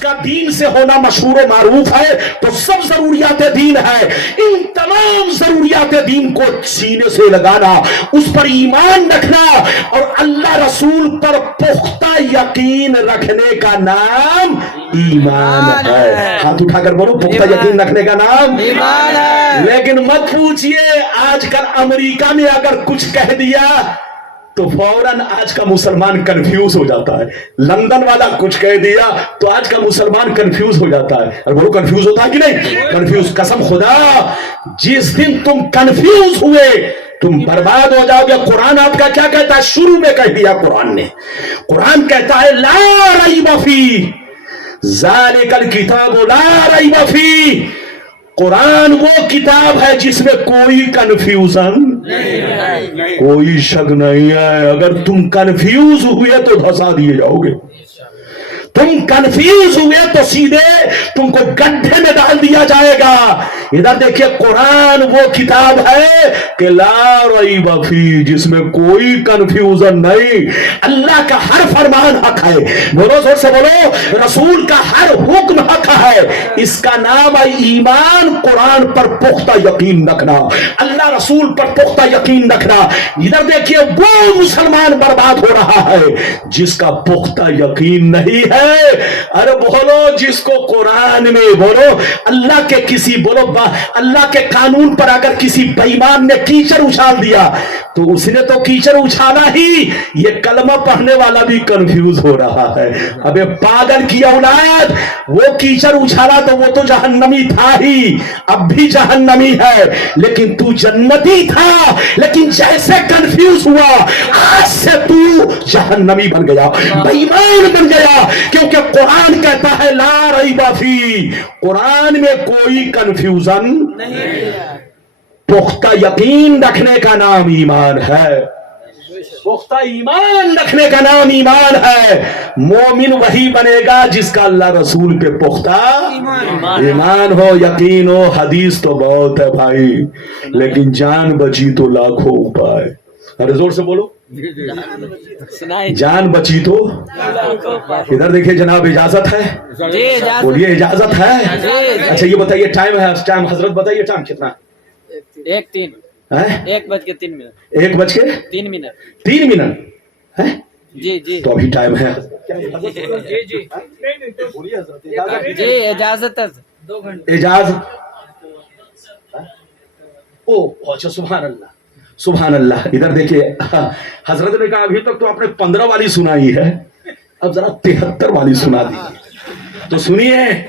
उसका दीन से होना मशहूर मारूफ है, तो सब जरूरियात दीन है। इन तमाम जरूरियात दीन को सीने से लगाना, उस पर ईमान रखना और अल्लाह रसूल पर पुख्ता यकीन रखने का नाम ईमान है। हाथ उठाकर बोलो, पुख्ता यकीन रखने का नाम ईमान है। लेकिन मत पूछिए, आजकल अमेरिका ने अगर कुछ कह दिया तो फौरन आज का मुसलमान कंफ्यूज हो जाता है। लंदन वाला कुछ कह दिया तो आज का मुसलमान कंफ्यूज हो जाता है। और बोलो, कंफ्यूज होता है कि नहीं? कंफ्यूज। कसम खुदा, जिस दिन तुम कंफ्यूज हुए तुम बर्बाद हो जाओगे। कुरान आपका क्या कहता है? शुरू में कह दिया कुरान ने, कुरान कहता है ला रैब फी ज़ालिकल किताब ला रैब फी। कुरान वो किताब है जिसमें कोई कंफ्यूजन नहीं, कोई शक नहीं है। अगर तुम कंफ्यूज हुए तो धंसा दिए जाओगे, तुम कंफ्यूज हुए तो सीधे तुमको गड्ढे में डाल दिया जाएगा। इधर देखिए, कुरान वो किताब है कि ला रैब फी, जिसमें कोई कंफ्यूजन नहीं। अल्लाह का हर फरमान हक है, बोलो जोर से बोलो, रसूल का हर हुक्म हक है। इसका नाम है ईमान। कुरान पर पुख्ता यकीन रखना, अल्लाह रसूल पर पुख्ता यकीन रखना। इधर देखिए, वो मुसलमान बर्बाद हो रहा है जिसका पुख्ता यकीन नहीं है। अरे बोलो, जिसको कुरान में बोलो अल्लाह के किसी बोलो अल्लाह के कानून पर अगर किसी बेईमान ने कीचड़ उछाल दिया तो उसने तो कीचड़ उछाला ही, ये कलमा पढ़ने वाला भी कंफ्यूज हो रहा है। अबे पागल की औलाद, वो कीचड़ उछाला तो वो तो जहन्नमी था ही, अब भी जहन्नमी है, लेकिन तू जन्नती था। लेकिन जैसे कंफ्यूज हुआ, आज से तू जहन्नमी बन गया, बेईमान बन गया। क्योंकि कुरान कहता है ला रैब फी, कुरान में कोई कंफ्यूजन नहीं है। पुख्ता यकीन रखने का नाम ईमान है, पुख्ता ईमान रखने का नाम ईमान है। मोमिन वही बनेगा जिसका अल्लाह रसूल पे पुख्ता ईमान हो, यकीन हो। हदीस तो बहुत है भाई, लेकिन जान बची तो लाखों उपाय। अरे जोर से बोलो, जान बची तो। इधर देखिए जनाब, इजाजत है? बोलिए, इजाजत है? अच्छा ये बताइए, टाइम है, टाइम हजरत बताइए, टाइम कितना? 1:03 है? 1:03 1 बज के 3 मिनट है जी जी तो अभी टाइम है। जी जी जी, इजाजत है 2 घंटे इजाजत। ओ अच्छा, सुभान अल्लाह, सुभान अल्लाह। इधर देखिए, हजरत ने कहा अभी तक तो आपने 15 वाली सुनाई है, अब जरा 73 वाली सुना दी। तो सुनिए,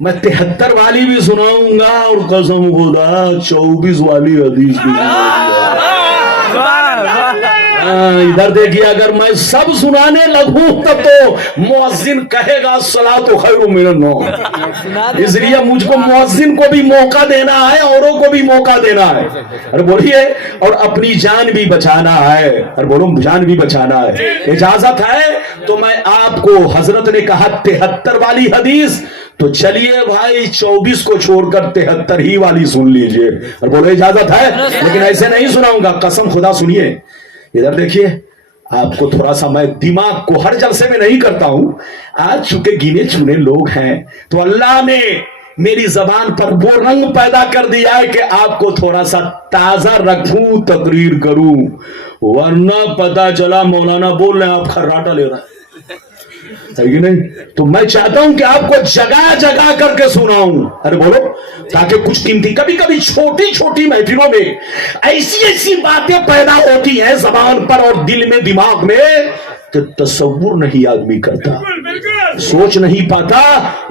मैं 73 वाली भी सुनाऊंगा और कसम खुदा 24 वाली हदीस भी सुनाऊंगा। इधर देखिए, अगर मैं सब सुनाने लगूं तब तो मुअज्जिन कहेगा सलातो खैरुम मिनन नौम। इसलिए मुझको मुअज्जिन को भी मौका देना है, औरों को भी मौका देना है। और बोलिए, और अपनी जान भी बचाना है। और बोलो, जान भी बचाना है। इजाजत है तो मैं आपको, हजरत ने कहा 73 वाली हदीस, तो चलिए भाई 24 को छोड़कर 73 ही वाली सुन लीजिए। और बोलो, इजाजत है? लेकिन ऐसे नहीं सुनाऊंगा, कसम खुदा। सुनिए, इधर देखिए, आपको थोड़ा सा मैं दिमाग को हर जलसे में नहीं करता हूं, आज चूंकि गिने चुने लोग हैं तो अल्लाह ने मेरी जबान पर वो रंग पैदा कर दिया है कि आपको थोड़ा सा ताजा रखूं, तकरीर करूं, वरना पता चला मौलाना बोल रहे हैं आप खर्राटा ले रहे हैं, है कि नहीं? तो मैं चाहता हूं कि आपको जगह जगह करके सुनाऊं। अरे बोलो, ताकि कुछ कीमती, कभी कभी छोटी छोटी महफिलों में ऐसी ऐसी बातें पैदा होती हैं जबान पर और दिल में, दिमाग में, कि तसव्वुर नहीं आदमी करता, सोच नहीं पाता।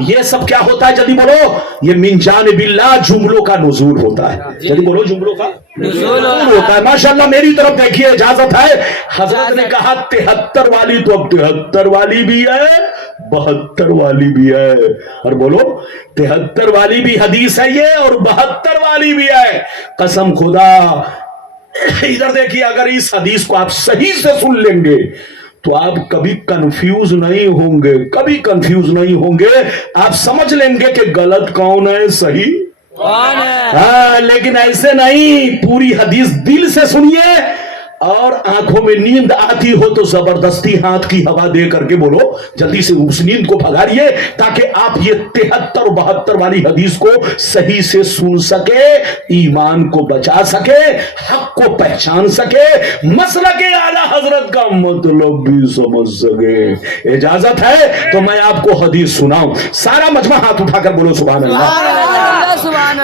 ये सब क्या होता है? जल्दी बोलो, ये मिन जानिबिल्लाह जुमलों का नुज़ूल होता है। जल्दी बोलो, जुमलों का नुज़ूल होता है। माशाअल्लाह, मेरी तरफ देखिए, इजाजत है। हजरत ने कहा 73 वाली, तो अब 73 वाली भी है, 72 वाली भी है। और बोलो, 73 वाली भी हदीस है ये, और 72 वाली भी है। कसम खुदा, इधर देखिए, अगर इस हदीस को आप सही से सुन लेंगे तो आप कभी कंफ्यूज नहीं होंगे, कभी कंफ्यूज नहीं होंगे। आप समझ लेंगे कि गलत कौन है, सही कौन है। हाँ, लेकिन ऐसे नहीं, पूरी हदीस दिल से सुनिए اور آنکھوں میں نیند آتی ہو تو زبردستی ہاتھ کی ہوا دے کر کے بولو جلدی سے اس نیند کو بھگاریے تاکہ آپ یہ 73 72 والی حدیث کو صحیح سے سن سکے, ایمان کو بچا سکے, حق کو پہچان سکے, مسلک اعلی حضرت کا مطلب بھی سمجھ سکے. اجازت ہے تو میں آپ کو حدیث سناؤں. سارا مجمع ہاتھ اٹھا کر بولو سبحان اللہ,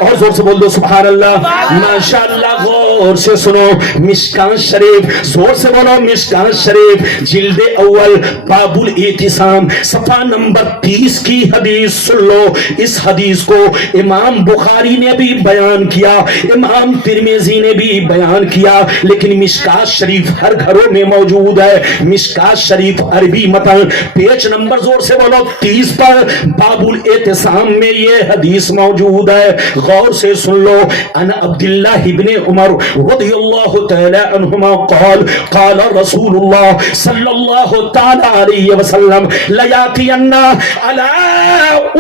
اور زور سے بول دو سبحان اللہ. ماشاءاللہ, غور سے سنو. مشکات شریف, زور سے بولو مشکات شریف, جلد اول, باب الاعتصام, صفحہ نمبر 30 کی حدیث سن لو. اس حدیث کو امام بخاری نے بھی بیان کیا, امام ترمذی نے بھی بیان کیا, لیکن مشکات شریف ہر گھروں میں موجود ہے. مشکات شریف عربی متن پیج نمبر زور سے بولو 30 پر باب الاعتصام میں یہ حدیث موجود ہے. غور سے سن لو. ان عبداللہ ابن عمر رضی اللہ تعالی عنہما قال قال رسول اللہ صلی اللہ تعالی علیہ وسلم لیاتین علی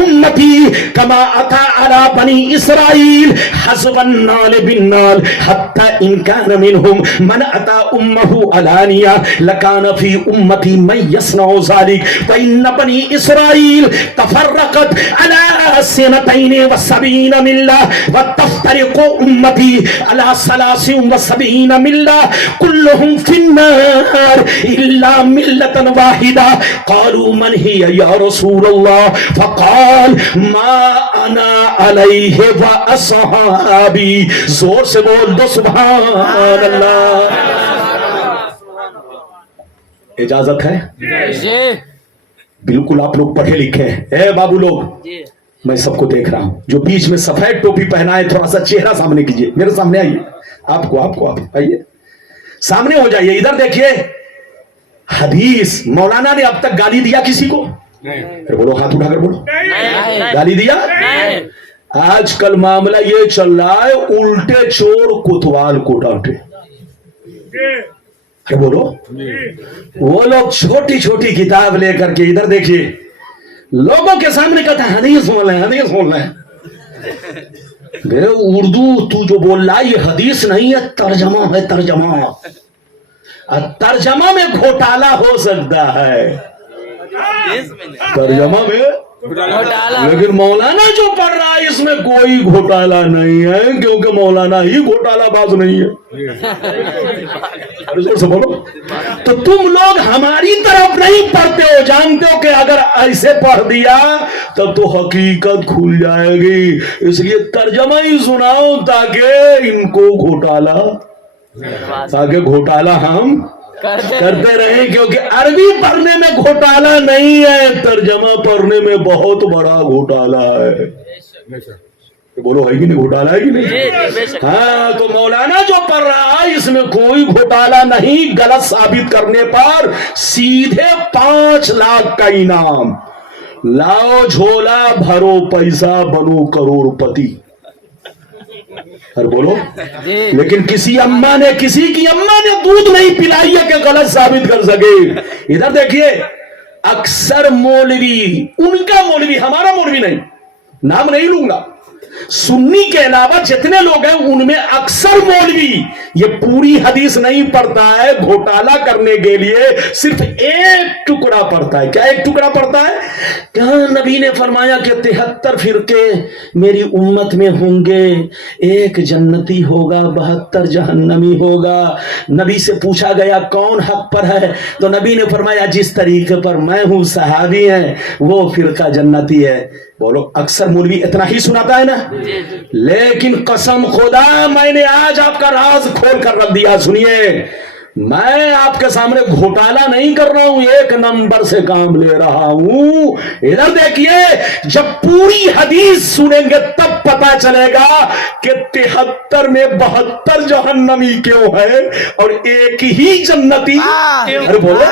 امتی کما اتی علی بنی اسرائیل حسب النال بالنال حتی ان کان منهم من اتی امه علانیہ لکان فی امتی من یصنع ذلك فإن بنی اسرائیل تفرقت علی 72 ملہ وتفترق امتی علی 73 ملہ كلهم في النار إلا ملة واحدة. قالوا من هي يا رسول الله؟ فقال ما أنا عليه وأصحابي. زور سے بول دو سبحان اللہ. اجازت ہے؟ جی بالکل آپ لوگ پڑھے لکھے ہیں. اے بابو لوگ, جی میں سب کو دیکھ رہا ہوں. جو بیچ میں سفید ٹوپی پہنا ہے تھوڑا سا چہرہ سامنے کیجئے, میرے سامنے آئیے. آپ کو آئیے, سامنے ہو جائیے. ادھر دیکھیے حدیث. مولانا نے اب تک گالی دیا کسی کو؟ پھر بولو, ہاتھ اٹھا کر بولو, گالی دیا؟ آج کل معاملہ یہ چل رہا ہے الٹے چور کوتوال کو ڈانٹے. بولو, وہ لوگ چھوٹی چھوٹی کتاب لے کر کے ادھر دیکھیے لوگوں کے سامنے کہتا ہے حدیث بول رہے ہیں. اردو تو جو بول رہا ہے یہ حدیث نہیں ہے, ترجمہ ہے. ترجمہ میں گھوٹالا ہو سکتا ہے, ترجمہ میں, لیکن مولانا جو پڑھ رہا ہے اس میں کوئی گھوٹالا نہیں ہے, کیونکہ مولانا ہی گھوٹالا باز نہیں ہے. بولو, تو تم لوگ ہماری طرف نہیں پڑھتے ہو, جانتے ہو کہ اگر ایسے پڑھ دیا تب تو حقیقت کھل جائے گی, اس لیے ترجمہ ہی سناؤ تاکہ ان کو گھوٹالا ہم کرتے رہیں, کیونکہ عربی پڑھنے میں گھوٹالا نہیں ہے, ترجمہ پڑھنے میں بہت بڑا گھوٹالا ہے. بولو ہے کہ نہیں, گھوٹالا ہے کہ نہیں؟ ہاں, تو مولانا جو پڑھ رہا ہے اس میں کوئی گھوٹالا نہیں. غلط ثابت کرنے پر سیدھے 5 لاکھ کا انعام. لاؤ جھولا بھرو پیسہ بنو کروڑ پتی. بولو, لیکن کسی کی اماں نے دودھ نہیں پلائی ہے کہ غلط ثابت کر سکے. ادھر دیکھیے, اکثر مولوی, ان کا مولوی, ہمارا مولوی نہیں, نام نہیں لوں گا, سنی کے علاوہ جتنے لوگ ہیں ان میں اکثر مولوی یہ پوری حدیث نہیں پڑھتا ہے, گھوٹالا کرنے کے لیے صرف ایک ٹکڑا پڑھتا ہے. کیا ایک ٹکڑا پڑھتا ہے؟ کہاں نبی نے فرمایا کہ 73 فرقے میری امت میں ہوں گے, ایک جنتی ہوگا 72 جہنمی ہوگا. نبی سے پوچھا گیا کون حق پر ہے, تو نبی نے فرمایا جس طریقے پر میں ہوں صحابی ہیں وہ فرقہ جنتی ہے. بولو, اکثر مولوی اتنا ہی سناتا ہے نا, لیکن قسم خدا میں نے آج آپ کا راز کھول کر رکھ دیا. سنیے, میں آپ کے سامنے گھوٹالا نہیں کر رہا ہوں, ایک نمبر سے کام لے رہا ہوں. ادھر دیکھیے, جب پوری حدیث سنیں گے تب پتا چلے گا کہ 73 میں 72 جہنمی کیوں ہے اور ایک ہی جنتی. بولو,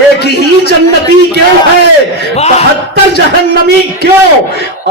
ایک ہی جنتی کیوں ہے, 72 جہنمی کیوں,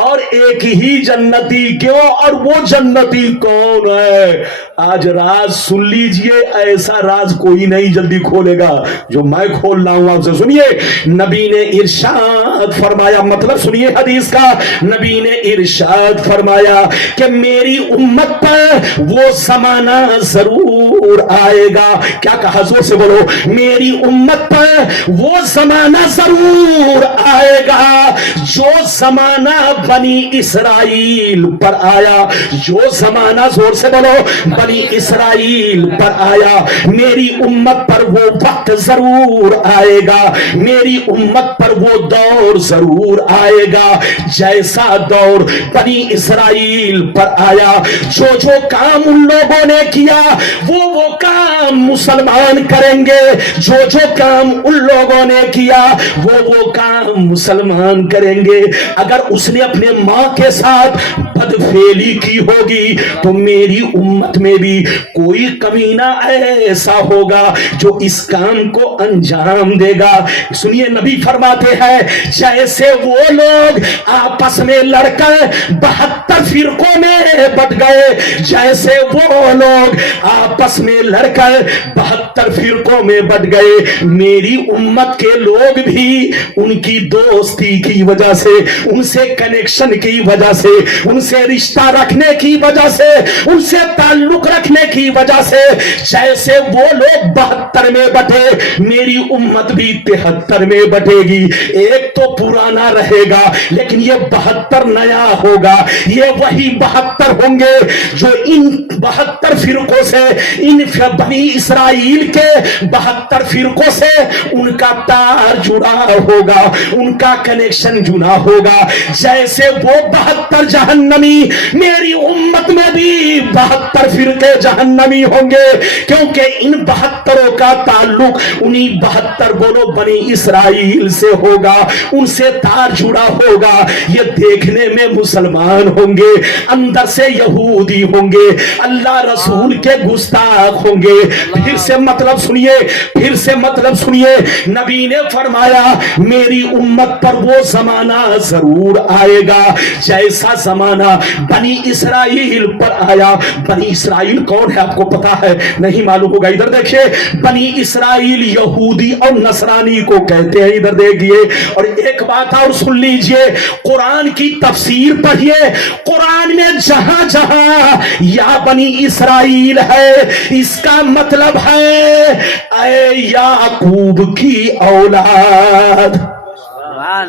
اور ایک ہی جنتی کیوں, اور وہ جنتی کون ہے؟ آج راز سن لیجئے, ایسا راز کوئی نہیں جلدی کھولے گا جو میں کھول رہا ہوں. آپ سے سنیے, نبی نے ارشاد فرمایا, مطلب سنیے حدیث کا, نبی نے ارشاد فرمایا کہ میری امت پر وہ زمانہ ضرور जरूर आएगा। क्या कहा, जोर से बोलो, मेरी उम्मत पर वो जमाना जरूर आएगा जो जमाना बनी इसराइल पर आया, जो जमाना, जोर से बोलो, बनी इसराइल पर आया। मेरी उम्मत पर वो वक्त जरूर आएगा, मेरी उम्मत पर वो दौर जरूर आएगा जैसा दौर बनी इसराइल पर आया। जो जो काम उन लोगों ने किया वो काम मुसलमान करेंगे, जो जो काम उन लोगों ने किया वो काम मुसलमान करेंगे। अगर उसने अपने मां के साथ बदफेली की होगी तो मेरी उम्मत में भी कोई कमीना ऐसा होगा जो इस काम को अंजाम देगा। सुनिए, नबी फरमाते हैं जैसे वो लोग आपस में लड़कर 72 फिरकों में बट गए, जैसे वो लोग आपस में लड़कर 72 फिरकों में बट गए, मेरी उम्मत के लोग भी उनकी दोस्ती की वजह से, उनसे कनेक्शन की वजह से, उनसे रिश्ता रखने की वजह से, उनसे ताल्लुक रखने की वजह से, जैसे वो लोग 72 में बटे, मेरी उम्मत भी 73 में बटेगी। एक तो पुराना रहेगा लेकिन ये 72 नया होगा। ये वही 72 होंगे जो इन 72 फिरकों से, इन बनी इसराइल के 72 फिरकों से उनका तार जुड़ा होगा, उनका कनेक्शन जुड़ा होगा। जैसे वो 72 जहन्नमी, मेरी उम्मत में भी 72 फिरके जहन्नमी होंगे, क्योंकि इन 72 का ताल्लुक उन्हीं 72 बोलो बनी इसराइल से होगा, उनसे तार जुड़ा होगा। ये देखने में मुसलमान होंगे, अंदर से यहूदी होंगे, अल्लाह रसूल के गुस्ताख होंगे। फिर से मतलब सुनिए, फिर से मतलब सुनिए, नबी ने फरमाया मेरी उम्मत पर वो जमाना जरूर आएगा जैसा जमाना बनी इसराइल पर आया। बनी इसराइल कौन है आपको पता है? नहीं मालूम होगा। इधर देखिए, बनी इसराइल यहूदी और नसरानी को कहते हैं। इधर देखिए, और एक बात और सुन लीजिए, कुरान की तफसीर पढ़िए, कुरान में जहां जहां या बनी इसराइल है इसका मतलब है ऐ याकूब की औलाद।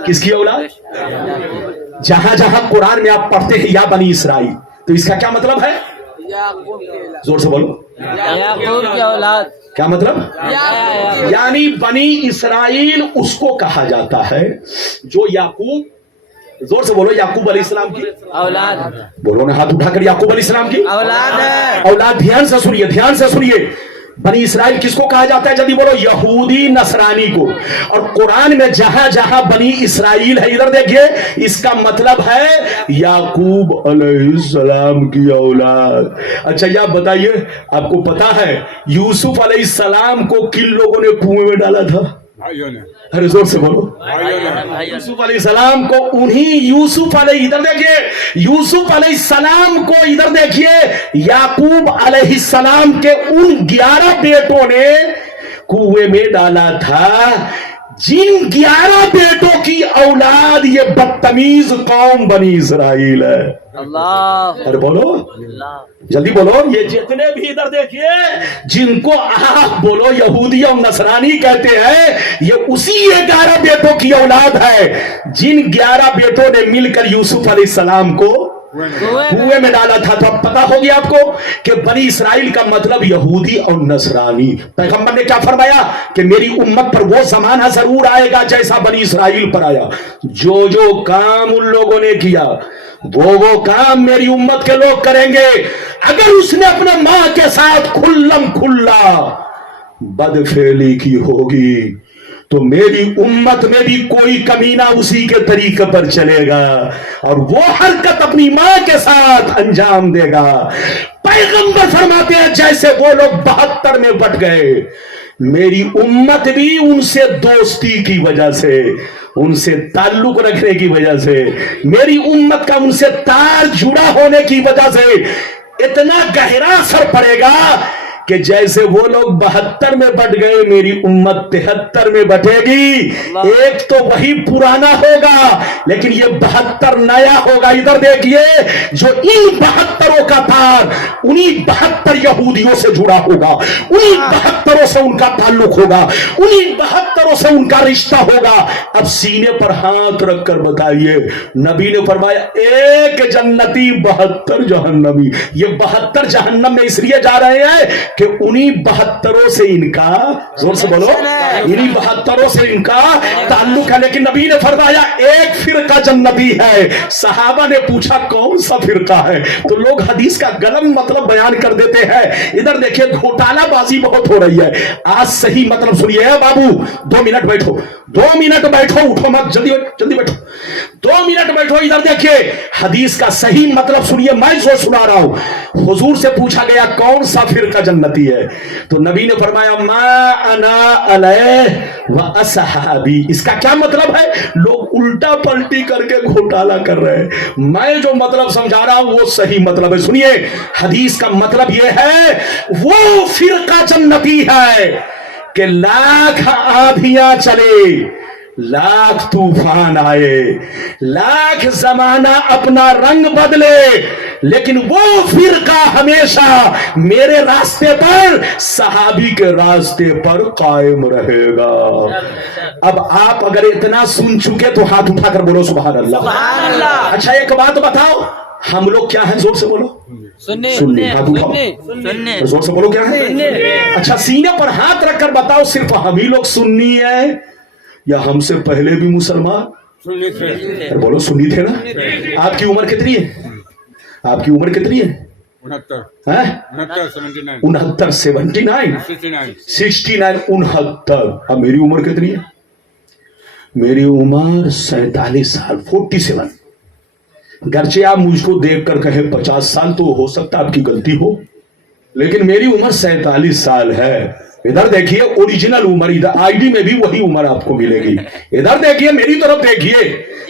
किसकी औलाद? जहां जहां कुरान में आप पढ़ते हैं या बनी इसराइल, तो इसका क्या मतलब है? जोर से बोलो, याकूब की औलाद। क्या मतलब? यानी बनी इसराइल उसको कहा जाता है जो याकूब, जोर से बोलो, याकूब अलैहिस्सलाम की औलाद। बोलो ना, हाथ उठाकर, याकूब अलैहिस्सलाम की औलाद है। औलाद। ध्यान से सुनिए, ध्यान से सुनिए, बनी इसराइल किसको कहा जाता है? जल्दी बोलो, यहूदी नसरानी को। और कुरान में जहां जहां बनी इसराइल है, इधर देखिए, इसका मतलब है याकूब अलैहिस्सलाम की औलाद। अच्छा, या बताइए, आपको पता है यूसुफ अलैहिस्सलाम को किन लोगों ने कुएं में डाला था? अरे जोर से बोलो, यूसुफ अलैहिस्सलाम को उन्हीं यूसुफ अलैहि, इधर देखिए, यूसुफ अलैहिस्सलाम को इधर देखिए, याकूब अलैहिस्सलाम के उन 11 बेटों ने कुएं में डाला था, जिन 11 बेटों की औलाद ये बदतमीज कौम बनी इसराइल है। अल्लाह। अरे बोलो, जल्दी बोलो, ये जितने भी इधर देखिए जिनको आप बोलो यहूदी और नसरानी कहते हैं, ये उसी 11 बेटों की औलाद है जिन 11 बेटों ने मिलकर यूसुफ अलैहिस्सलाम को कुएं में डाला था। तो अब पता हो गया आपको कि बनी इसराइल का मतलब यहूदी और नसरानी। पैगंबर ने क्या फरमाया कि मेरी उम्मत पर वो जमाना जरूर आएगा जैसा बनी इसराइल पर आया। जो जो काम उन लोगों ने किया वो काम मेरी उम्मत के लोग करेंगे। अगर उसने अपने मां के साथ खुल्लम खुल्ला बदफेली की होगी तो मेरी उम्मत में भी कोई कमीना उसी के तरीके पर चलेगा और वो हरकत अपनी मां के साथ अंजाम देगा। पैगंबर फरमाते हैं जैसे वो लोग 72 में बट गए, मेरी उम्मत भी उनसे दोस्ती की वजह से, उनसे ताल्लुक रखने की वजह से, मेरी उम्मत का उनसे तार जुड़ा होने की वजह से इतना गहरा असर पड़ेगा کہ جیسے وہ لوگ 72 میں بٹ گئے میری امت 73 میں بٹے گی. ایک تو وہی پرانا ہوگا لیکن یہ 72 نیا ہوگا. ادھر دیکھیے جو ان 72 کا تار انہی 72 یہودیوں سے جڑا ہوگا, انہی 72 سے ان کا تعلق ہوگا, انہی 72 سے ان کا رشتہ ہوگا. اب سینے پر ہاتھ رکھ کر بتائیے, نبی نے فرمایا ایک جنتی 72 جہنمی. یہ 72 جہنم میں اس لیے جا رہے ہیں کہ انہی 72 سے ان کا, زور سے بولو, انہی 72 سے ان کا تعلق ہے. لیکن نبی نے فرمایا ایک فرقہ جنتی ہے. صحابہ نے پوچھا کون سا فرقہ ہے؟ تو لوگ حدیث کا غلط مطلب بیان کر دیتے ہیں. ادھر دیکھیے گھوٹالہ بازی بہت ہو رہی ہے. آج صحیح مطلب سنیے. بابو 2 منٹ بیٹھو, 2 منٹ بیٹھو, اٹھو مت, جلدی بیٹھو, 2 منٹ بیٹھو. ادھر دیکھیے حدیث کا صحیح مطلب سنیے, میں جو سنا رہا ہوں. حضور سے پوچھا گیا کون سا فرقہ جنتی ہے؟ تو نبی نے فرمایا ما انا علیہ و اصحابی. اس کا کیا مطلب ہے؟ لوگ الٹا پلٹی کر کے گھوٹالہ کر رہے ہیں. میں جو مطلب سمجھا رہا ہوں وہ صحیح مطلب ہے. سنیے حدیث کا مطلب یہ ہے وہ فرقہ جنتی ہے کہ لاکھ آندھیاں چلے, لاکھ طوفان آئے, لاکھ زمانہ اپنا رنگ بدلے, لیکن وہ فرقہ ہمیشہ میرے راستے پر, صحابی کے راستے پر قائم رہے گا. اب آپ اگر اتنا سن چکے تو ہاتھ اٹھا کر بولو سبحان اللہ. اچھا ایک بات بتاؤ, ہم لوگ کیا ہیں؟ زور سے بولو. سننے. زور سے بولو کیا ہے؟ اچھا سینے پر ہاتھ رکھ کر بتاؤ صرف ہم ہی لوگ سنی ہیں یا ہم سے پہلے بھی مسلمان سنی تھے؟ بولو سنی تھے نا. آپ کی عمر کتنی ہے؟ آپ کی عمر کتنی ہے؟ 69 69. اب میری عمر کتنی ہے؟ میری عمر 47 سال 47. گرچہ آپ مجھ کو دیکھ کر کہیں 50 سال تو ہو سکتا آپ کی غلطی ہو, لیکن میری عمر 47 سال ہے. ادھر دیکھیے اوریجنل عمر, ادھر آئی ڈی میں بھی وہی عمر آپ کو ملے گی. ادھر دیکھیے میری طرف دیکھیے,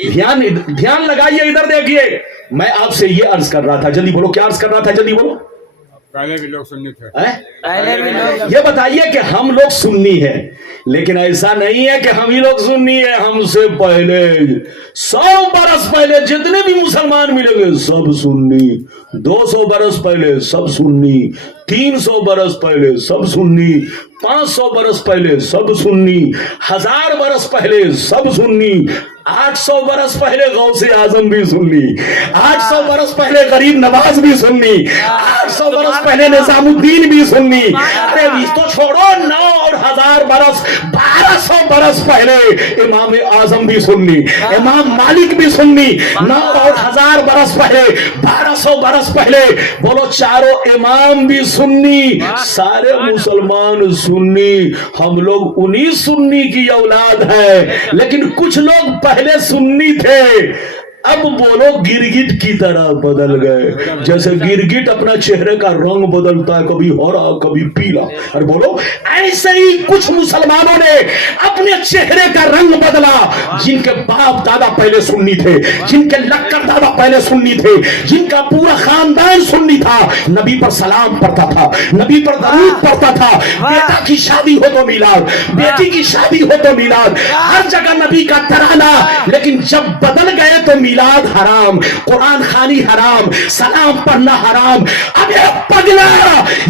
دھیان لگائیے. ادھر دیکھیے میں آپ سے یہ عرض کر رہا تھا, جلدی بولو کیا عرض کر رہا تھا, جلدی بولو. پہلے بھی لوگ سنی تھے. یہ بتائیے کہ ہم لوگ سنی ہیں, لیکن ایسا نہیں ہے کہ ہم ہی لوگ سنی ہیں. ہم سے پہلے 100 برس پہلے جتنے بھی مسلمان ملیں گے سب سنی, 200 برس پہلے سب سنی, 300 برس پہلے سب سنی, 500 برس پہلے سب سنی, 1000 برس پہلے سب سنی, 800 برس پہلے غوث اعظم بھی سنی, 800 برس پہلے غریب نواز بھی سنی, 800 برس پہلے نظام الدین بھی سنی. ارے تو چھوڑو 9 اور 1000 برس 1200 برس پہلے امام اعظم بھی سنی, امام مالک بھی سنی. 9 اور 1000 برس پہلے 1200 برس پہلے بولو چاروں امام بھی سنی. سارے مسلمان سنی. ہم لوگ انہی سنی کی اولاد ہے, لیکن کچھ لوگ پہلے سنی تھے, اب بولو گرگٹ کی طرح بدل گئے. جیسے گرگٹ اپنا چہرے کا رنگ بدلتا ہے, کبھی ہرا کبھی پیلا, اور بولو ایسے ہی کچھ مسلمانوں نے اپنے چہرے کا رنگ بدلا. جن کے باپ دادا پہلے سنی تھے, جن کے لکڑ دادا پہلے سنی تھے, جن کا پورا خاندان سنی تھا, نبی پر سلام پڑھتا تھا, نبی پر درود پڑھتا تھا, بیٹا کی شادی ہو تو میلاد, بیٹی کی شادی ہو تو میلاد, ہر جگہ نبی کا ترانہ. لیکن جب بدل گئے تو میلاد حرام, قرآن خوانی حرام, سلام پڑھنا حرام. ابے پگلا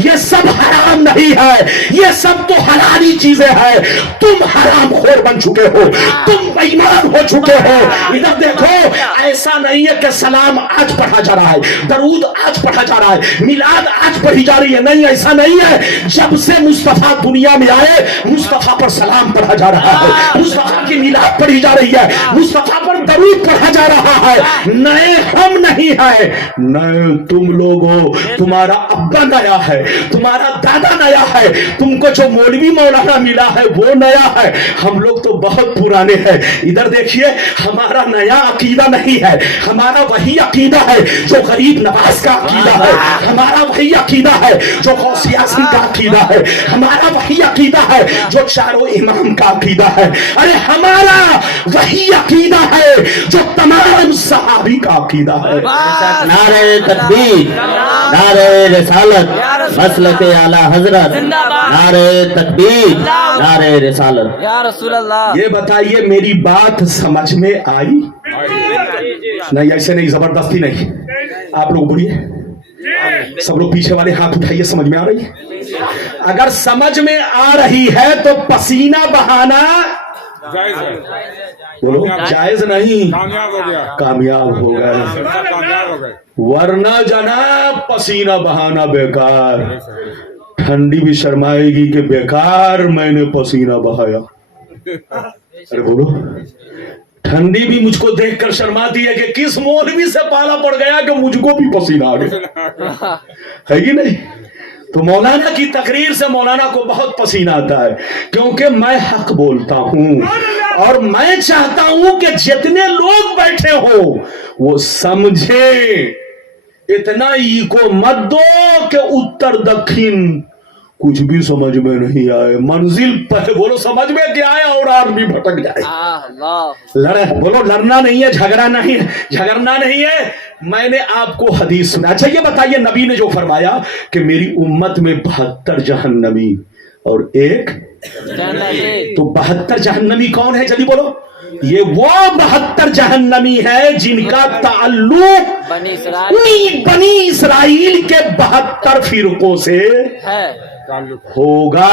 یہ سب حرام نہیں ہے, یہ سب تو حلالی چیزیں ہیں. تم حرام خور بن چکے ہو, تم بے ایمان ہو چکے ہو. ادھر دیکھو ایسا نہیں ہے کہ سلام آج پڑھا جا رہا ہے, درود آج پڑھا جا رہا ہے, میلاد آج پڑھی جا رہی ہے. نہیں, ایسا نہیں ہے. جب سے مصطفیٰ دنیا میں آئے مصطفیٰ پر سلام پڑھا جا رہا ہے, مصطفیٰ کی میلاد پڑھی جا رہی ہے, مصطفیٰ پر درود پڑھا جا رہا ہے. نئے ہم نہیں ہے, نئے تم لوگ ہو. تمہارا ابا نیا ہے, تمہارا دادا نیا ہے, تم کو جو مولوی مولانا ملا ہے وہ نیا ہے. ہم لوگ تو بہت پرانے ہیں. ادھر دیکھیے ہمارا نیا عقیدہ نہیں ہے, ہمارا وہی عقیدہ ہے جو غریب نواز کا عقیدہ ہے, ہمارا وہی عقیدہ ہے جو غوث اعظم کا عقیدہ ہے, ہمارا وہی अकीदा है जो चारों इमाम का अकीदा है। अरे हमारा वही अकीदा है जो तमाम सहाबी का अकीदा है। नारे तकबीर, नारे रिसालत, मसलके आला हजरत, नारे तकबीर, नारे रिसालत। या रसूल अल्लाह। ये बताइए मेरी बात समझ में आई? नहीं, ऐसे नहीं, जबरदस्ती नहीं। आप लोग बोलिए, सब लोग पीछे वाले हाथ उठाइए, समझ में आ रही है? अगर समझ में आ रही है तो पसीना बहाना जायज है, बोलो जायज नहीं, कामयाब हो गया, कामयाब हो गए, कामयाब हो गए। वरना जनाब पसीना बहाना बेकार। ठंडी भी शर्माएगी कि बेकार मैंने पसीना बहाया। अरे बोलो, ठंडी भी मुझको देखकर शर्माती है कि किस मौलवी से पाला पड़ गया कि मुझको भी पसीना आ गया, है कि नहीं? तो मौलाना की तकरीर से मौलाना को बहुत पसीना आता है, क्योंकि मैं हक बोलता हूं और मैं चाहता हूं कि जितने लोग बैठे हो वो समझे। इतना ईको मत दो कि उत्तर दक्षिण कुछ भी समझ में नहीं आए, मंजिल पहले बोलो समझ में क्या आए और आदमी भटक जाए। लड़े बोलो, लड़ना नहीं है, झगड़ा नहीं है, झगड़ना नहीं है। मैंने आपको हदीस सुना। अच्छा ये बताइए, नबी ने जो फरमाया कि मेरी उम्मत में 72 जहन्नमी और एक, तो 72 जहन्नमी कौन है? जल्दी बोलो। ये वो 72 जहन्नमी है जिनका ताल्लुक बनी इसराइल के 72 फिरकों से होगा।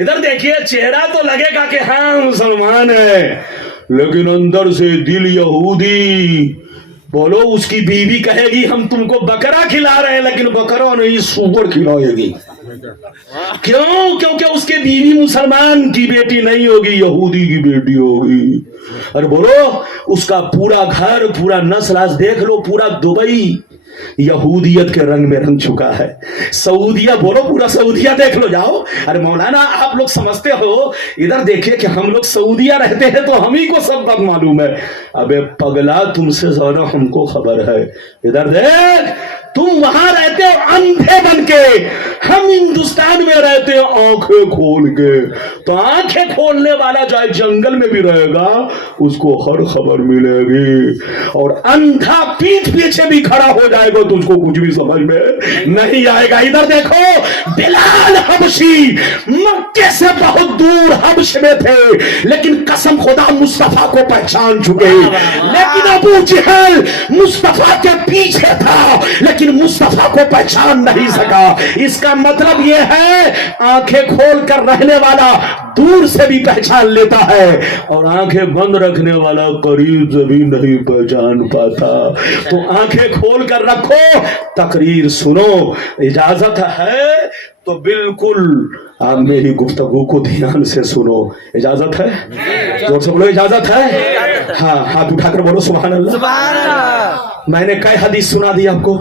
इधर देखिए, चेहरा तो लगेगा कि हाँ मुसलमान है, लेकिन अंदर से दिल यहूदी। बोलो, उसकी बीवी कहेगी हम तुमको बकरा खिला रहे हैं, लेकिन बकरा नहीं सूअर खिलाएगी। क्यों? क्योंकि उसके बीवी मुसलमान की बेटी नहीं होगी, यहूदी की बेटी होगी। अरे बोलो, उसका पूरा घर, पूरा नस्ल, आज देख लो पूरा दुबई यहूदियत के रंग में रंग चुका है। सऊदिया, बोलो पूरा सऊदिया देख लो, जाओ। अरे मौलाना आप लोग समझते हो, इधर देखिए कि हम लोग सऊदिया रहते हैं तो हम ही को सब बात मालूम है। अबे पगला, तुमसे ज्यादा हमको खबर है। इधर देख, तुम वहां रहते हो अंधे बन के, हम हिंदुस्तान में रहते हो आंखें खोल के। तो आंखें खोलने वाला चाहे जंगल में भी रहेगा उसको हर खबर मिलेगी, और अंधा पीठ पीछे भी खड़ा हो जाएगा तो उसको कुछ भी समझ में नहीं आएगा। इधर देखो, बिलाल हबशी मक्के से बहुत दूर हबश में थे, लेकिन कसम खुदा मुस्तफा को पहचान चुके। लेकिन अबू जहल मुस्तफा के पीछे था, लेकिन मुस्तफा को पहचान नहीं सका। इसका मतलब यह है, आंखें खोल कर रहने वाला दूर से भी पहचान लेता है, और आंखें बंद रखने वाला करीब से भी नहीं पहचान पाता। तो आंखें खोल कर रखो, तकरीर सुनो। इजाजत है तो बिल्कुल आप मेरी गुफ्तगू को ध्यान से सुनो। इजाजत है? जोर से बोलो, इजाजत है? हाँ, हाथ उठाकर बोलो सुभान अल्लाह। मैंने कई हदीस सुना दी आपको?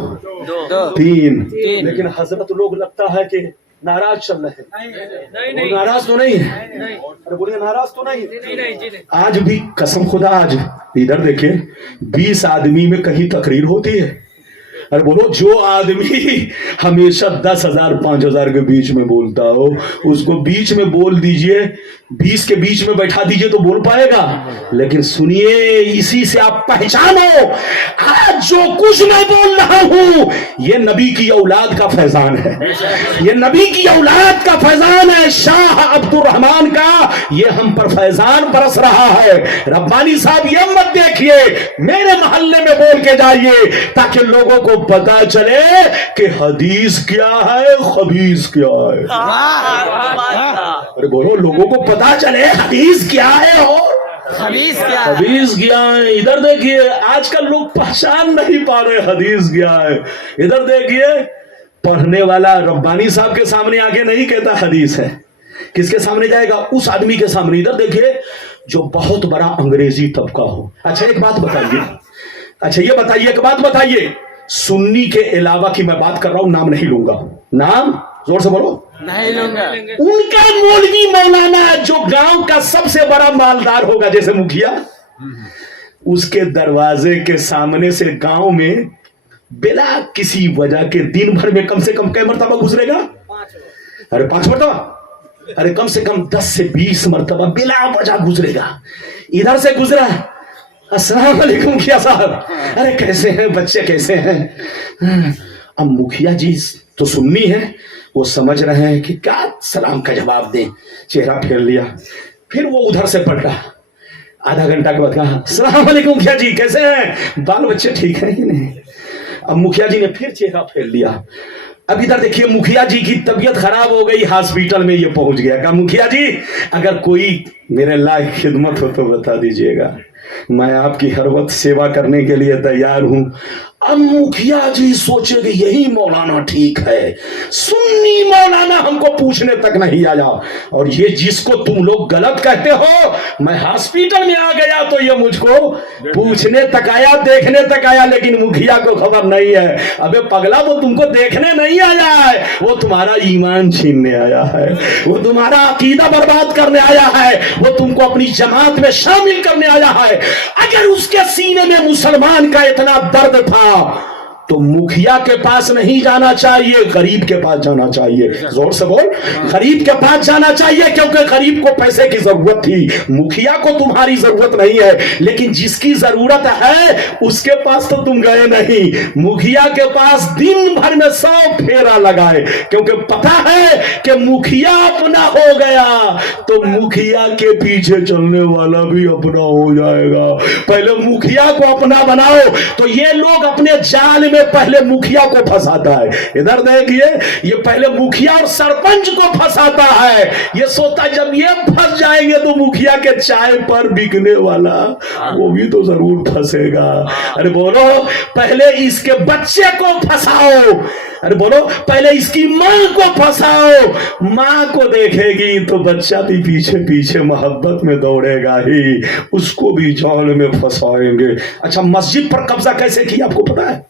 तीन। लेकिन हजरत लोग लगता है कि नाराज चल रहे हैं। नाराज तो नहीं है? अरे बोलिए, नाराज तो नहीं। आज भी कसम खुदा, आज इधर देखिए, 20 आदमी में कहीं तकरीर होती है। अरे बोलो, जो आदमी हमेशा 10,000 5,000 के बीच में बोलता हो, उसको बीच में बोल दीजिए, 20 के बीच में बैठा दीजिए तो बोल पाएगा। लेकिन सुनिए, इसी से आप पहचानो, आज जो कुछ मैं बोल रहा हूं ये नबी की औलाद का फैजान है, ये नबी की औलाद का फैजान है। शाह अब्दुल रहमान का ये हम पर फैजान बरस रहा है। रब्बानी साहब, ये मत देखिए, मेरे मोहल्ले में बोल के जाइए ताकि लोगों को पता चले कि हदीस क्या है, खबीस क्या है। अरे बोलो, लोगों को पता चले हदीस क्या है और हदीस क्या है। हदीस क्या है। इधर देखिए, आजकल लोग पहचान नहीं पा रहे हदीस क्या है। इधर देखिए, पढ़ने वाला रब्बानी साहब के सामने आके नहीं कहता हदीस है, किसके सामने जाएगा? उस आदमी के सामने। इधर देखिए, जो बहुत बड़ा अंग्रेजी तबका हो। अच्छा एक बात बताइए, अच्छा ये बताइए, एक बात बताइए, सुन्नी के अलावा की मैं बात कर रहा हूं, नाम नहीं लूंगा, नाम जोर से बोलो, नहीं लूंगा। उनका मौलवी मौलाना जो गांव का सबसे बड़ा मालदार होगा, जैसे मुखिया, उसके दरवाजे के सामने से गांव में बिना किसी वजह के दिन भर में कम से कम कई मरतबा गुजरेगा? अरे 5 मरतबा। अरे कम से कम 10 से 20 मरतबा बिला वजह गुजरेगा, इधर से गुजरा, अस्सलाम वालेकुम मुखिया साहब, अरे कैसे हैं बच्चे, कैसे हैं। अब मुखिया जी तो सुन्नी है, वो समझ रहे हैं कि क्या सलाम का जवाब दें, चेहरा फेर लिया, फिर वो उधर से पलटा, आधा घंटा के बाद कहा अस्सलाम वालेकुम मुखिया जी कैसे हैं, बाल बच्चे ठीक हैं कि नहीं। अब मुखिया जी ने फिर चेहरा फेर लिया। अब इधर देखिए मुखिया जी की तबीयत खराब हो गई, हॉस्पिटल में ये पहुंच गया। कहा मुखिया जी अगर कोई मेरे लायक खिदमत हो तो बता दीजिएगा, मैं आपकी हर वक्त सेवा करने के लिए तैयार हूं। अब मुखिया जी सोचे कि यही मौलाना ठीक है, सुन्नी मौलाना हमको पूछने तक नहीं आया, और ये जिसको तुम लोग गलत कहते हो, मैं हॉस्पिटल में आ गया तो ये मुझको पूछने तक आया, देखने तक आया, लेकिन मुखिया को खबर नहीं है। अबे पगला, वो तुमको देखने नहीं आया है, वो तुम्हारा ईमान छीनने आया है, वो तुम्हारा अकीदा बर्बाद करने आया है, वो तुमको अपनी जमात में शामिल करने आया है। अगर उसके सीने में मुसलमान का इतना दर्द था तो मुखिया के पास नहीं जाना चाहिए, गरीब के पास जाना चाहिए। जोर से बोल, गरीब के पास जाना चाहिए, क्योंकि गरीब को पैसे की जरूरत थी, मुखिया को तुम्हारी जरूरत नहीं है। लेकिन जिसकी जरूरत है उसके पास तो तुम गए नहीं, मुखिया के पास दिन भर में 100 फेरा लगाए, क्योंकि पता है कि मुखिया अपना हो गया तो मुखिया के पीछे चलने वाला भी अपना हो जाएगा। पहले मुखिया को अपना बनाओ। तो ये लोग अपने जाल में पहले मुखिया को फंसाता है। इधर देखिए, ये पहले मुखिया और सरपंच को फंसाता है। ये सोचता जब ये फंस जाएंगे तो मुखिया के चाय पर बिकने वाला वो भी तो जरूर फंसेगा। अरे बोलो, पहले इसके बच्चे को फंसाओ, अरे बोलो पहले इसकी मां को फंसाओ, मां को देखेगी तो बच्चा भी पीछे पीछे मोहब्बत में दौड़ेगा ही, उसको भी जाल में फंसाएंगे। अच्छा, मस्जिद पर कब्जा कैसे किया आपको पता है?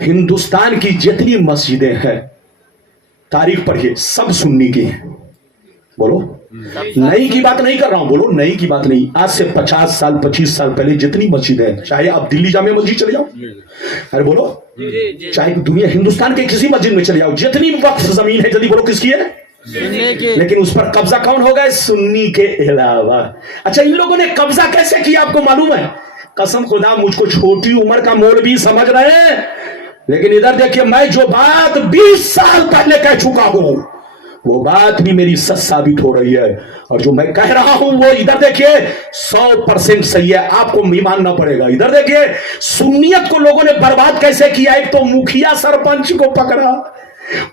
हिंदुस्तान की जितनी मस्जिदें हैं, तारीख पढ़िए, सब सुन्नी की हैं। बोलो, नई की बात नहीं कर रहा हूं, बोलो नई की बात नहीं। आज से 50 साल 25 साल पहले जितनी मस्जिदें हैं, चाहे आप दिल्ली जामे मस्जिद चले जाओ, अरे बोलो, चाहे दुनिया हिंदुस्तान के किसी मस्जिद में चले जाओ, जितनी वक्फ जमीन है, जल्दी बोलो किसकी है? लेकिन उस पर कब्जा कौन हो गए? सुन्नी के अलावा। अच्छा, इन लोगों ने कब्जा कैसे किया आपको मालूम है? कसम खुदा, मुझको छोटी उम्र का मौलवी समझ रहे हैं, लेकिन इधर देखिए, मैं जो बात 20 साल पहले कह चुका हूं वो बात भी मेरी सच साबित हो रही है, और जो मैं कह रहा हूं वो इधर देखिए 100% सही है, आपको मानना पड़ेगा। इधर देखिए, सुन्नियत को लोगों ने बर्बाद कैसे किया। एक तो मुखिया सरपंच को पकड़ा,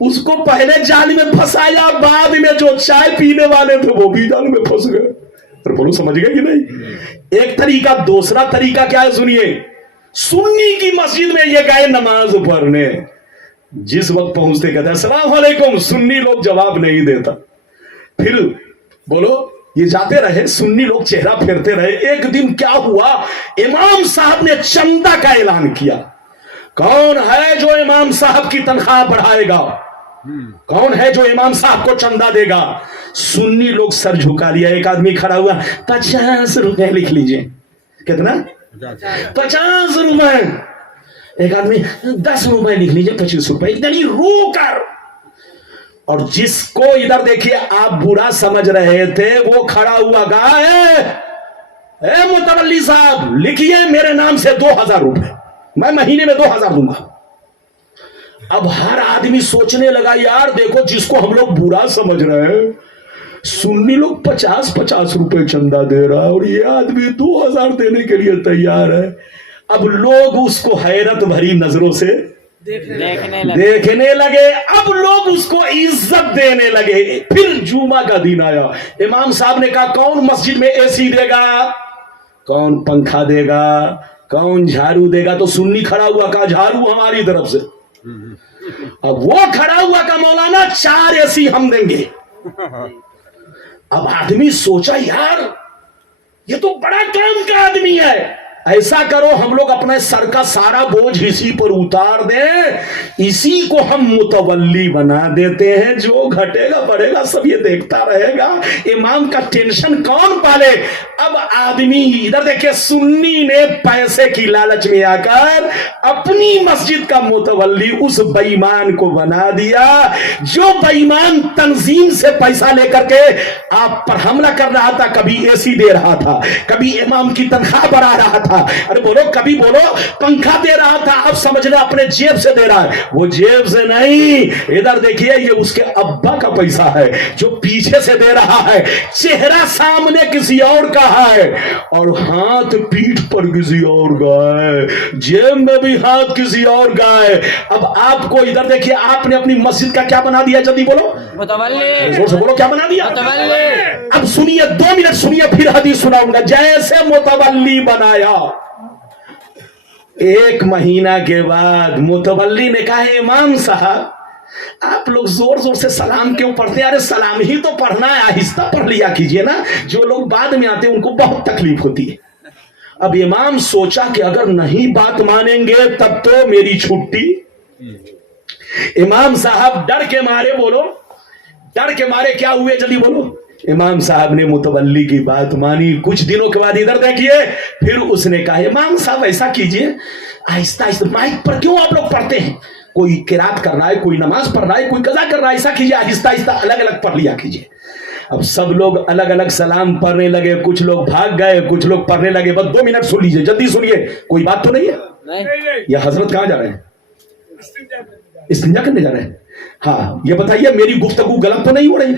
उसको पहले जाल में फंसाया, बाद में जो चाय पीने वाले थे वो भी जाल में फंस गए। तो बोलो, समझ गए कि नहीं? एक तरीका। दूसरा तरीका क्या है सुनिए, सुन्नी की मस्जिद में ये गए नमाज पढ़ने, जिस वक्त पहुंचते कहते अस्सलाम वालेकुम, सुन्नी लोग जवाब नहीं देता। फिर बोलो, ये जाते रहे, सुन्नी लोग चेहरा फेरते रहे। एक दिन क्या हुआ, इमाम साहब ने चंदा का ऐलान किया। कौन है जो इमाम साहब की तनख्वाह बढ़ाएगा? कौन है जो इमाम साहब को चंदा देगा? सुन्नी लोग सर झुका लिया। एक आदमी खड़ा हुआ, 50 रुपए लिख लीजिए। कितना? 50 रुपए। एक आदमी 10 रुपए लिख लीजिए, 25 रुपए। इतनी रो कर, और जिसको इधर देखिए आप बुरा समझ रहे थे वो खड़ा हुआ, कहा मुतवल्ली साहब लिखिए मेरे नाम से 2000 रुपए, मैं महीने में 2000 दूंगा। अब हर आदमी सोचने लगा, यार देखो, जिसको हम लोग बुरा समझ रहे हैं, सुन्नी लोग 50-50 रुपए चंदा दे रहा है और ये आदमी 2000 देने के लिए तैयार है। अब लोग उसको हैरत भरी नजरों से देखने लगे। अब लोग उसको इज्जत देने लगे। फिर जुमा का दिन आया, इमाम साहब ने कहा, कौन मस्जिद में एसी देगा, कौन पंखा देगा, कौन झाड़ू देगा? तो सुन्नी खड़ा हुआ, कहा झाड़ू हमारी तरफ से। अब वो खड़ा हुआ, का मौलाना 4 एसी हम देंगे। अब आदमी सोचा, यार ये तो बड़ा काम का आदमी है, ऐसा करो हम लोग अपने सर का सारा बोझ इसी पर उतार दें, इसी को हम मुतवल्ली बना देते हैं, जो घटेगा बढ़ेगा सब ये देखता रहेगा, इमाम का टेंशन कौन पाले। अब आदमी इधर देखिए, सुन्नी ने पैसे की लालच में आकर अपनी मस्जिद का मुतवल्ली उस बेईमान को बना दिया, जो बेईमान तंजीम से पैसा लेकर के आप पर हमला कर रहा था, कभी एसी दे रहा था, कभी इमाम की तनख्वाह बढ़ा रहा था, अरे बोलो कभी बोलो पंखा दे रहा था, आप समझ लो अपने जेब से दे रहा है, वो जेब से नहीं, इधर देखिए ये उसके अब्बा का पैसा है जो पीछे से दे रहा है, चेहरा सामने किसी और का है और हाथ पीठ पर किसी और का है, जेब में भी हाथ किसी और का है। अब आपको इधर देखिए, आपने अपनी मस्जिद का क्या बना दिया, जल्दी बोलो, मुतवल्ली, जोर से बोलो, क्या बना दिया? मुतवल्ली। अब सुनिए, 2 मिनट सुनिए, फिर हदीस सुनाऊंगा। जैसे मुतवल्ली बनाया, 1 महीना के बाद मुतवल्ली ने कहा, इमाम साहब आप लोग जोर जोर से सलाम क्यों पढ़ते हैं? अरे सलाम ही तो पढ़ना है, आहिस्ता पढ़ लिया कीजिए ना, जो लोग बाद में आते हैं उनको बहुत तकलीफ होती है। अब इमाम सोचा कि अगर नहीं बात मानेंगे तब तो मेरी छुट्टी। इमाम साहब डर के मारे, बोलो डर के मारे क्या हुए, जल्दी बोलो। इमाम साहब ने मुतवल्ली की बात मानी। कुछ दिनों के बाद इधर देखिए, फिर उसने कहा, इमाम साहब ऐसा कीजिए, आहिस्ता आहिस्ता, माइक पर क्यों आप लोग पढ़ते हैं, कोई किरात कर रहा है, कोई नमाज पढ़ रहा है, कोई कज़ा कर रहा है, ऐसा कीजिए, आहिस्ता आहिस्ता अलग अलग पढ़ लिया कीजिए। अब सब लोग अलग अलग सलाम पढ़ने लगे, कुछ लोग भाग गए, कुछ लोग पढ़ने लगे। बस 2 मिनट सुन लीजिए, जल्दी सुनिए, कोई बात तो नहीं है? नहीं। ये हजरत कहाँ जा रहे हैं? इस्तिंजा करने जा रहे हैं। हाँ, ये बताइए मेरी गुफ्तगू गलत तो नहीं हो रही?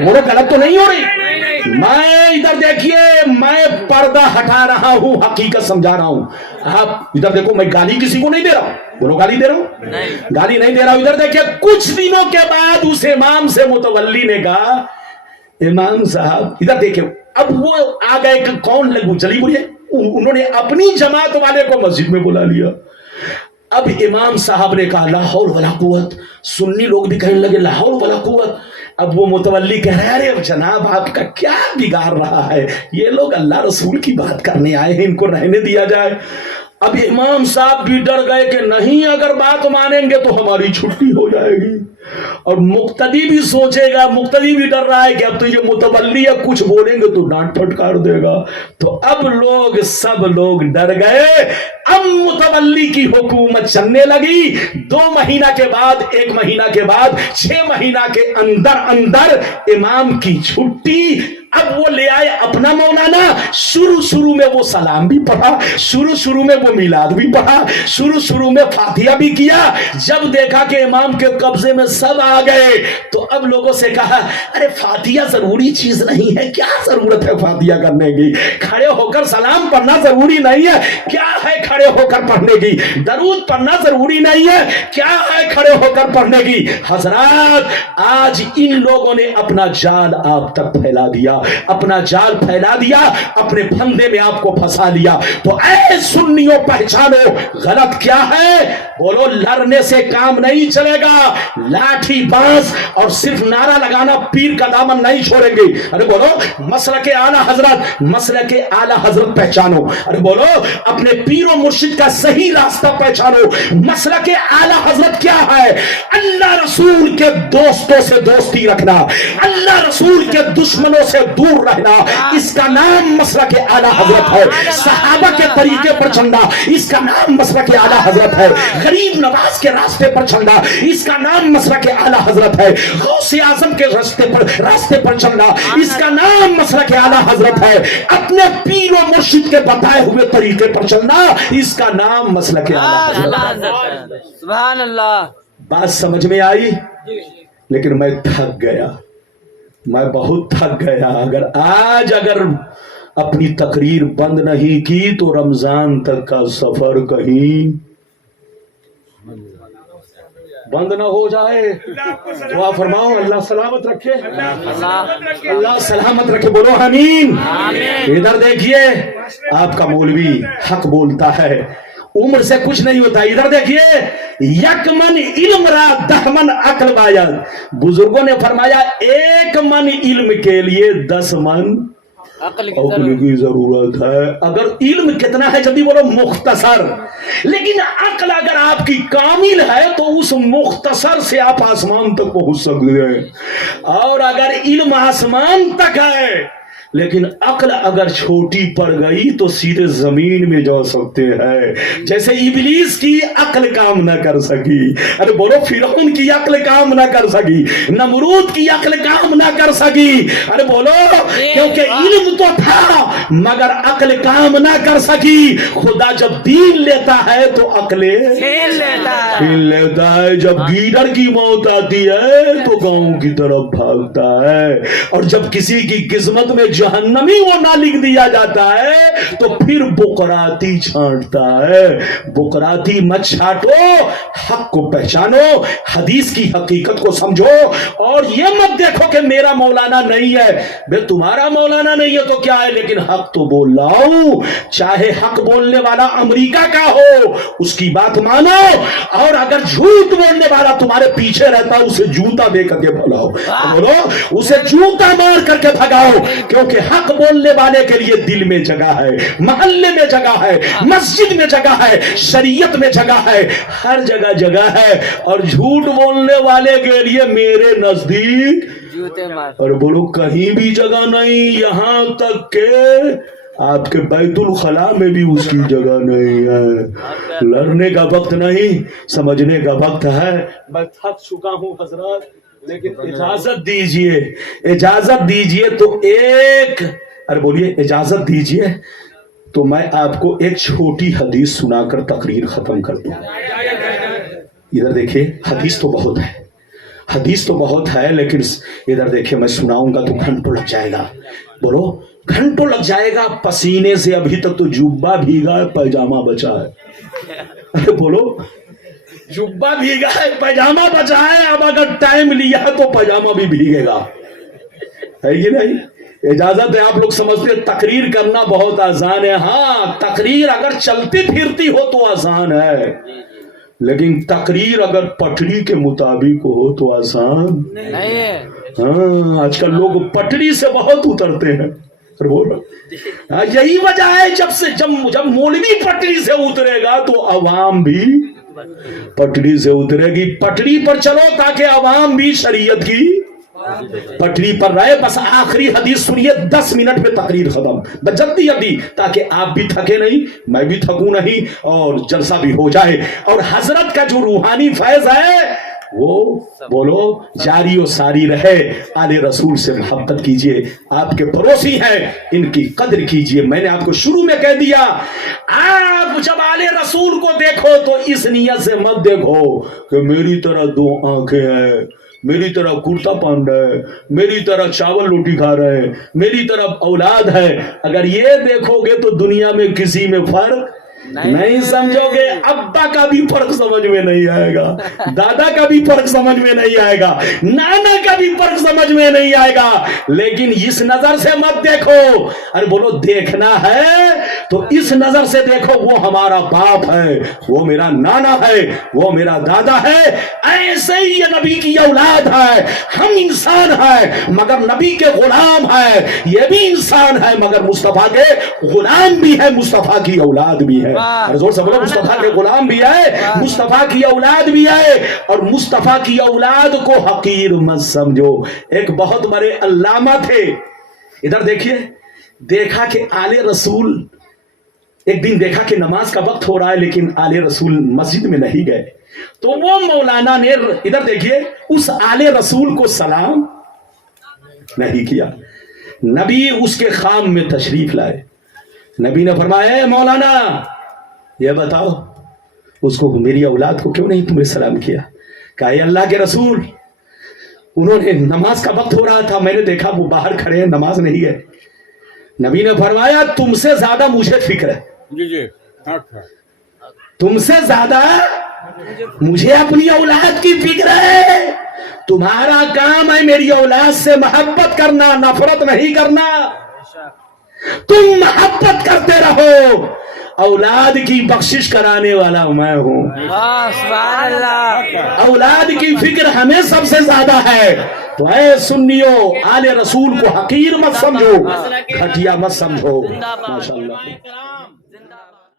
बोलो गलत तो नहीं हो रही? मैं इधर देखिए, मैं पर्दा हटा रहा हूं, हकीकत समझा रहा हूं। आप इधर देखो, मैं गाली किसी को नहीं दे रहा। बोलो गाली दे रहा हूं? गाली नहीं दे रहा हूं। इधर देखिए, कुछ दिनों के बाद उस इमाम से मुतवल्ली ने कहा, इमाम साहब इधर देखिए, अब वो आ गए कि कौन लगू, चली बोलिए, उन्होंने अपनी जमात वाले को मस्जिद में बुला लिया। अब इमाम साहब ने कहा, ला हौल वला कुव्वत, सुन्नी लोग भी कहने लगे ला हौल वला कुव्वत। अब वो मुतवल्ली कह रहे हैं, अरे जनाब आपका क्या बिगाड़ रहा है, ये लोग अल्लाह रसूल की बात करने आए हैं, इनको रहने दिया जाए। अब इमाम साहब भी डर गए कि नहीं, अगर बात मानेंगे तो हमारी छुट्टी हो जाएगी, और मुक्तदी भी सोचेगा, मुक्तदी भी डर रहा है कि अब तो ये मुतवल्ली है, कुछ बोलेंगे तो डांट फटकार देगा। तो अब लोग सब लोग डर गए। अब मुतवल्ली की हुकूमत चलने लगी। 2 महीना के बाद, 1 महीना के बाद, 6 महीना के अंदर अंदर इमाम की छुट्टी। अब वो ले आए अपना मौलाना। शुरू में वो सलाम भी पढ़ा, शुरू में वो मिलाद भी पढ़ा, शुरू में फातिहा भी किया। जब देखा कि इमाम के कब्जे में सब आ गए, तो अब लोगों से कहा, अरे फातिहा जरूरी चीज नहीं है, क्या जरूरत है फातिहा करने की, खड़े होकर सलाम पढ़ना जरूरी नहीं है, क्या है खड़े होकर पढ़ने की, दरूद पढ़ना जरूरी नहीं है, क्या है खड़े होकर पढ़ने की। हजरात, आज इन लोगों ने अपना जाल आप तक फैला दिया, अपना जाल फैला दिया, अपने फंदे में आपको फंसा लिया। तो ऐ सुन्नियों, पहचानो गलत क्या है। बोलो, लड़ने से काम नहीं चलेगा, लाठी बांस और सिर्फ नारा लगाना पीर का दामन नहीं छोड़ेंगे। अरे बोलो, मसलके आला हजरत, मसलके आला हजरत पहचानो। अरे बोलो, अपने पीरो मुर्शिद का सही रास्ता पहचानो। मसलके आला हजरत क्या है? अल्लाह रसूल के दोस्तों से दोस्ती रखना, अल्लाह रसूल के दुश्मनों से दूर रहना, इसका नाम मसलके आला हजरत है। सहाबा के तरीके पर चलना, इसका नाम मसलके आला हजरत है। गरीब नवाज के रास्ते पर चलना, इसका नाम मसलके आला हजरत है। गौसे आजम के रास्ते पर चलना, इसका नाम मसलके आला हजरत है। अपने पीर और मुर्शिद के बताए हुए तरीके पर चलना, इसका नाम मसलके आला हजरत है। सुभान अल्लाह। बात समझ में आई? लेकिन मैं थक गया, मैं बहुत थक गया। अगर अपनी तकरीर बंद नहीं की तो रमजान तक का सफर कहीं बंद ना हो जाए। दुआ फरमाओ, अल्लाह सलामत रखे, अल्लाह सलामत रखे। बोलो आमीन। इधर देखिए, आपका मौलवी हक बोलता है, उम्र से कुछ नहीं होता। इधर देखिए, यकमन इल्म रा 10 मन अक्ल बायद। बुजुर्गों ने फरमाया 1 मन इल्म के लिए 10 मन عقل کی عقل ضرورت کی ضرورت ہے. اگر علم کتنا ہے جلدی بولو مختصر, لیکن عقل اگر آپ کی کامل ہے تو اس مختصر سے آپ آسمان تک پہنچ سکتے ہیں. اور اگر علم آسمان تک ہے لیکن عقل اگر چھوٹی پڑ گئی تو سیدھے زمین میں جا سکتے ہیں. جیسے ابلیس کی عقل کام نہ کر سکی, ارے بولو فرعون کی عقل کام نہ کر سکی, نمرود کی عقل کام نہ کر سکی, ارے بولو کیونکہ علم تو تھا مگر عقل کام نہ کر سکی. خدا جب دین لیتا ہے تو عقل کھیل لیتا ہے. کھیل لیتا ہے. جب گیدڑ کی موت آتی ہے تو گاؤں کی طرف بھاگتا ہے, اور جب کسی کی قسمت میں جہنمی وہ نہ لکھ دیا جاتا ہے تو پھر بقراتی چھانٹتا ہے. بقراتی مت چھانٹو, حق کو پہچانو, حدیث کی حقیقت کو سمجھو, اور یہ مت دیکھو کہ میرا مولانا نہیں ہے. بے تمہارا مولانا نہیں ہے تو کیا ہے, لیکن حق تو بول رہا ہوں. چاہے حق بولنے والا امریکہ کا ہو اس کی بات مانو, اور اگر جھوٹ بولنے والا تمہارے پیچھے رہتا ہے اسے جوتا دے کر کے بھگاؤ. بولو اسے جوتا مار کر کے بھگاؤ, کیونکہ حق بولنے والے کے لیے دل میں جگہ ہے, محلے میں جگہ ہے, مسجد میں جگہ ہے, شریعت میں جگہ ہے, ہر جگہ جگہ ہے. اور جھوٹ بولنے والے کے لیے میرے نزدیک جوتے مار. اور بولو کہیں بھی جگہ نہیں, یہاں تک کہ آپ کے بیت الخلا میں بھی اس کی جگہ نہیں ہے. لڑنے کا وقت نہیں, سمجھنے کا وقت ہے. میں تھک چکا ہوں حضرات, لیکن اجازت دیجئے, اجازت دیجئے تو ایک, ارے بولیے اجازت دیجئے تو میں آپ کو ایک چھوٹی حدیث سنا کر تقریر ختم کر دوں. ادھر دیکھیں, حدیث تو بہت ہے, حدیث تو بہت ہے, لیکن ادھر دیکھیں میں سناؤں گا تو گھنٹوں لگ جائے گا. بولو گھنٹوں لگ جائے گا. پسینے سے ابھی تک تو جبہ بھیگا ہے, پیجامہ بچا ہے. ارے بولو جبہ بھیگا ہے, پیجامہ بچا ہے. اب اگر ٹائم لیا تو پیجامہ بھی بھیگے گا, ہے کہ نہیں؟ اجازت ہے. آپ لوگ سمجھتے تقریر کرنا بہت آسان ہے. ہاں تقریر اگر چلتی پھرتی ہو تو آسان ہے, لیکن تقریر اگر پٹری کے مطابق ہو تو آسان نہیں ہے. ہاں آج کل لوگ پٹری سے بہت اترتے ہیں. یہی وجہ ہے جب مولوی پٹری سے اترے گا تو عوام بھی پٹری سے اترے گی. پٹری پر چلو تاکہ عوام بھی شریعت کی پٹری پر رہے. بس آخری حدیث سنیے, 10 منٹ میں تقریر ختم, بس جلدی جلدی, تاکہ آپ بھی تھکے نہیں, میں بھی تھکوں نہیں, اور جلسہ بھی ہو جائے. اور حضرت کا جو روحانی فیض ہے وہ بولو جاری و ساری رہے. آل رسول سے محبت کیجئے, آپ کے پڑوسی ہیں ان کی قدر کیجئے. میں نے آپ کو شروع میں کہہ دیا, آپ جب آل رسول کو دیکھو تو اس نیت سے مت دیکھو کہ میری طرح 2 آنکھیں ہیں, میری طرح کرتا پہن رہے, میری طرح چاول روٹی کھا رہے, میری طرف اولاد ہے. اگر یہ دیکھو گے تو دنیا میں کسی میں فرق نہیں سمجھو گے. ابا کا بھی فرق سمجھ میں نہیں آئے گا, دادا کا بھی فرق سمجھ میں نہیں آئے گا, نانا کا بھی فرق سمجھ میں نہیں آئے گا. لیکن اس نظر سے مت دیکھو. ارے بولو دیکھنا ہے تو اس نظر سے دیکھو, وہ ہمارا باپ ہے, وہ میرا نانا ہے, وہ میرا دادا ہے. ایسے ہی یہ نبی کی اولاد ہے. ہم انسان ہیں مگر نبی کے غلام ہیں, یہ بھی انسان ہے مگر مصطفیٰ کے غلام بھی ہے, مصطفیٰ کی اولاد بھی ہے. زور سے بولو مصطفیٰ کے غلام بھی ہے, مصطفیٰ کی اولاد بھی ہے. اور مصطفیٰ کی اولاد کو حقیر مت سمجھو. ایک بہت بڑے علامہ تھے, ادھر دیکھیے, دیکھا کہ آل رسول, ایک دن دیکھا کہ نماز کا وقت ہو رہا ہے لیکن آل رسول مسجد میں نہیں گئے, تو وہ مولانا نے ادھر دیکھیے اس آل رسول کو سلام نہیں کیا. نبی اس کے خام میں تشریف لائے. نبی نے فرمایا, اے مولانا یہ بتاؤ اس کو, میری اولاد کو کیوں نہیں تم نے سلام کیا؟ کہا اے اللہ کے رسول, انہوں نے نماز کا وقت ہو رہا تھا, میں نے دیکھا وہ باہر کھڑے ہیں, نماز نہیں گئے. نبی نے فرمایا تم سے زیادہ مجھے فکر ہے, جی جی تم سے زیادہ مجھے اپنی اولاد کی فکر ہے. تمہارا کام ہے میری اولاد سے محبت کرنا, نفرت نہیں کرنا. تم محبت کرتے رہو, औलाद की बख्शिश कराने वाला मैं हूँ। वाह सुभान अल्लाह। औलाद की फिक्र हमें सबसे ज्यादा है। तो ऐ सुन्नियों, आले रसूल को हकीर मत समझो, घटिया मत समझो। माशाअल्लाह।